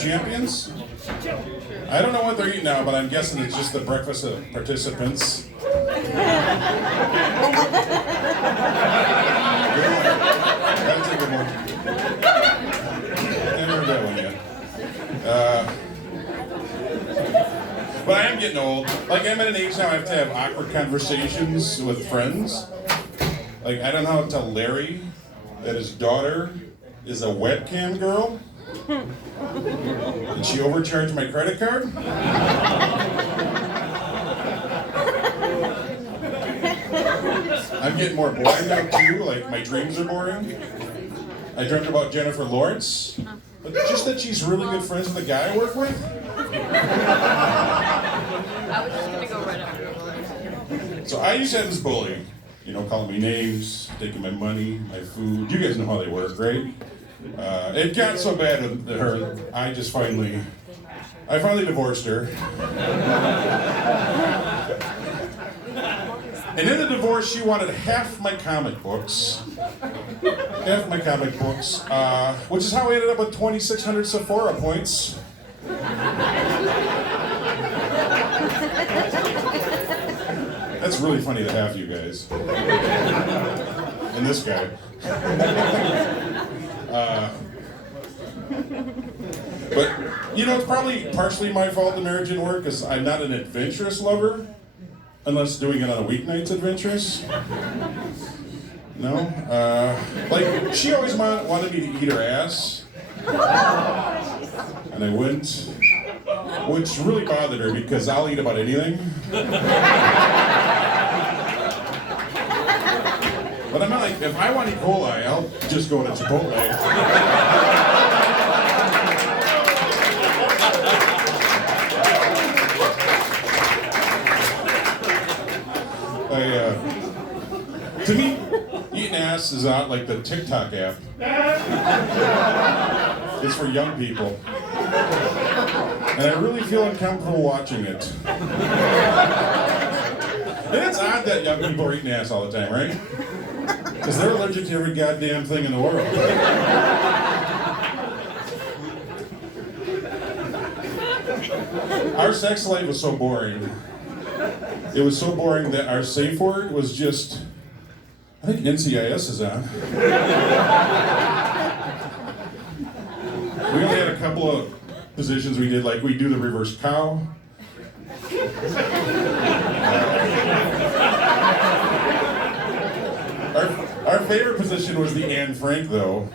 champions? I don't know what they're eating now, but I'm guessing it's just the breakfast of participants. That's a good one. Never heard that one yet. But I am getting old. Like, I'm at an age now I have to have awkward conversations with friends. Like, I don't know how to tell Larry that his daughter is a webcam girl. Did she overcharge my credit card? I'm getting more boring now too, like my dreams are boring. I dreamt about Jennifer Lawrence, but just that she's really good friends with the guy I work with. I was just gonna go right after. So I used to have this bullying, you know, calling me names, taking my money, my food. You guys know how they work, right? It got so bad with her, I finally divorced her. And in the divorce, she wanted half my comic books. Which is how I ended up with 2,600 Sephora points. That's really funny to have you guys. And this guy. But, you know, it's probably partially my fault the marriage didn't work, because I'm not an adventurous lover, unless doing it on a weeknight's adventurous. No? Like, she always wanted me to eat her ass. And I wouldn't, which really bothered her, because I'll eat about anything. But I'm not like, if I want E. coli, I'll just go to Chipotle. To me, eating ass is not like the TikTok app. It's for young people. And I really feel uncomfortable watching it. And it's odd that young people are eating ass all the time, right? Because they're allergic to every goddamn thing in the world. Our sex life was so boring. It was so boring that our safe word was just, I think NCIS is on. We only had a couple of positions we did, like we do the reverse cow. Our favorite position was the Anne Frank, though.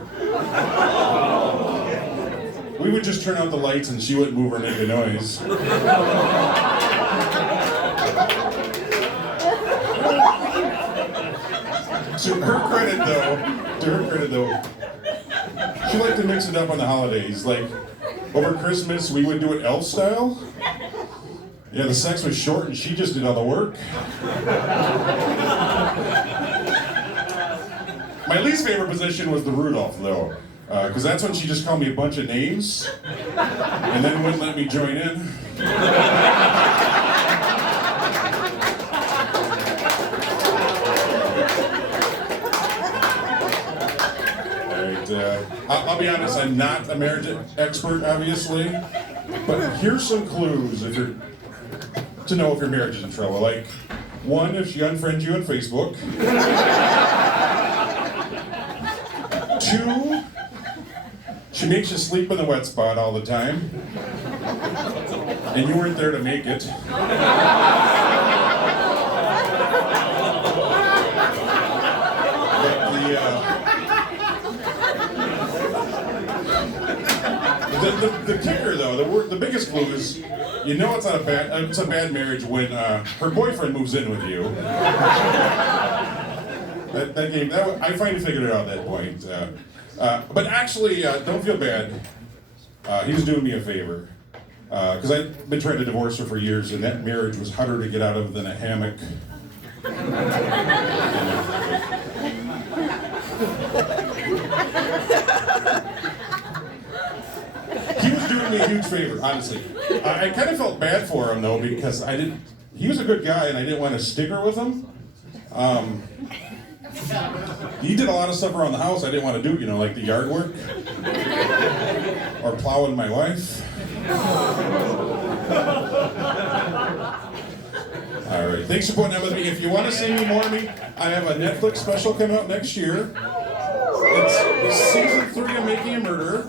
We would just turn out the lights and she wouldn't move or make a noise. To her credit though, she liked to mix it up on the holidays. Like, over Christmas, we would do it elf style. Yeah, the sex was short and she just did all the work. My least favorite position was the Rudolph, though, because that's when she just called me a bunch of names and then wouldn't let me join in. I'll be honest, I'm not a marriage expert, obviously, but here's some clues to know if your marriage is in trouble. Like, 1, if she unfriends you on Facebook. 2, she makes you sleep in the wet spot all the time, and you weren't there to make it. The kicker, though, the biggest clue is, you know it's a bad marriage when her boyfriend moves in with you. I finally figured it out at that point. But actually, don't feel bad. He was doing me a favor. Because I've been trying to divorce her for years, and that marriage was harder to get out of than a hammock. He was doing me a huge favor, honestly. I kind of felt bad for him, though, because he was a good guy, and I didn't want to sticker with him. He did a lot of stuff around the house I didn't want to do, like the yard work. Or plowing my wife. All right, thanks for putting up with me. If you want to see me more of me, I have a Netflix special coming out next year. It's season 3 of Making a Murderer.